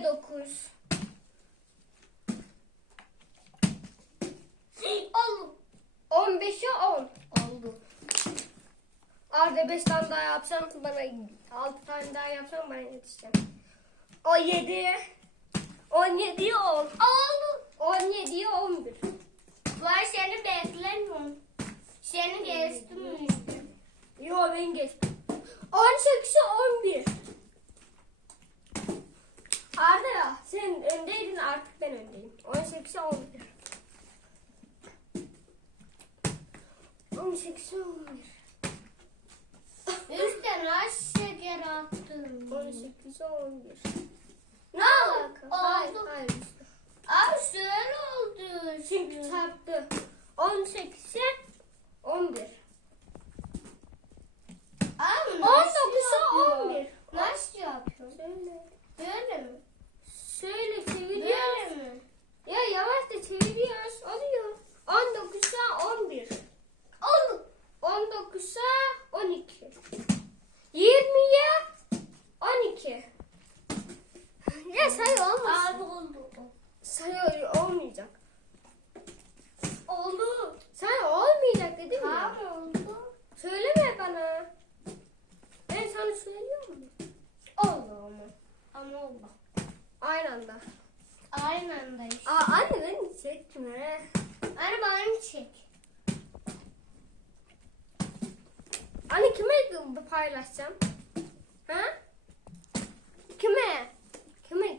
15'e 9. Oldu. 15'e 10 oldu. Arda 5 tane daha yapsam bana 6 tane daha yapsam bana yetişeceğim. O 7. 17'ye 10. Oldu. 17'ye 11. Ben seni beklemiyorum. Seni geçtim işte. Yo ben geçtim. 18'e 11. Arda ya sen öndeydin artık ben öndeyim. 18'e 11. 18'e 11. Üstten aç şeker attım. 18'e 11. Ne oldu? Hayır, hayır. Abi şöyle oldu. Çünkü çarptı. 18'e 11. Abi 19'a 11. Nasıl yapıyorsun? Böyle mi? Şöyle çeviriyoruz. Böyle mi? Ya yavaş da çeviriyoruz. Oluyor. 19'a 11. Oldu. 19'a 12. 20'ye 12. Ya sayı olmaz. Abi oldu. Sayı olmayacak. Oldu. Sayı olmayacak dedim ya. Tamam oldu. Söyleme bana. Ben sana söylüyorum mu? Oldu ama. Ama oldu. Aynı anda. Aynı anda işte. Aa anne beni çekme. Anne bana çek. Anne kime paylaşacağım? Ha? Kime kime?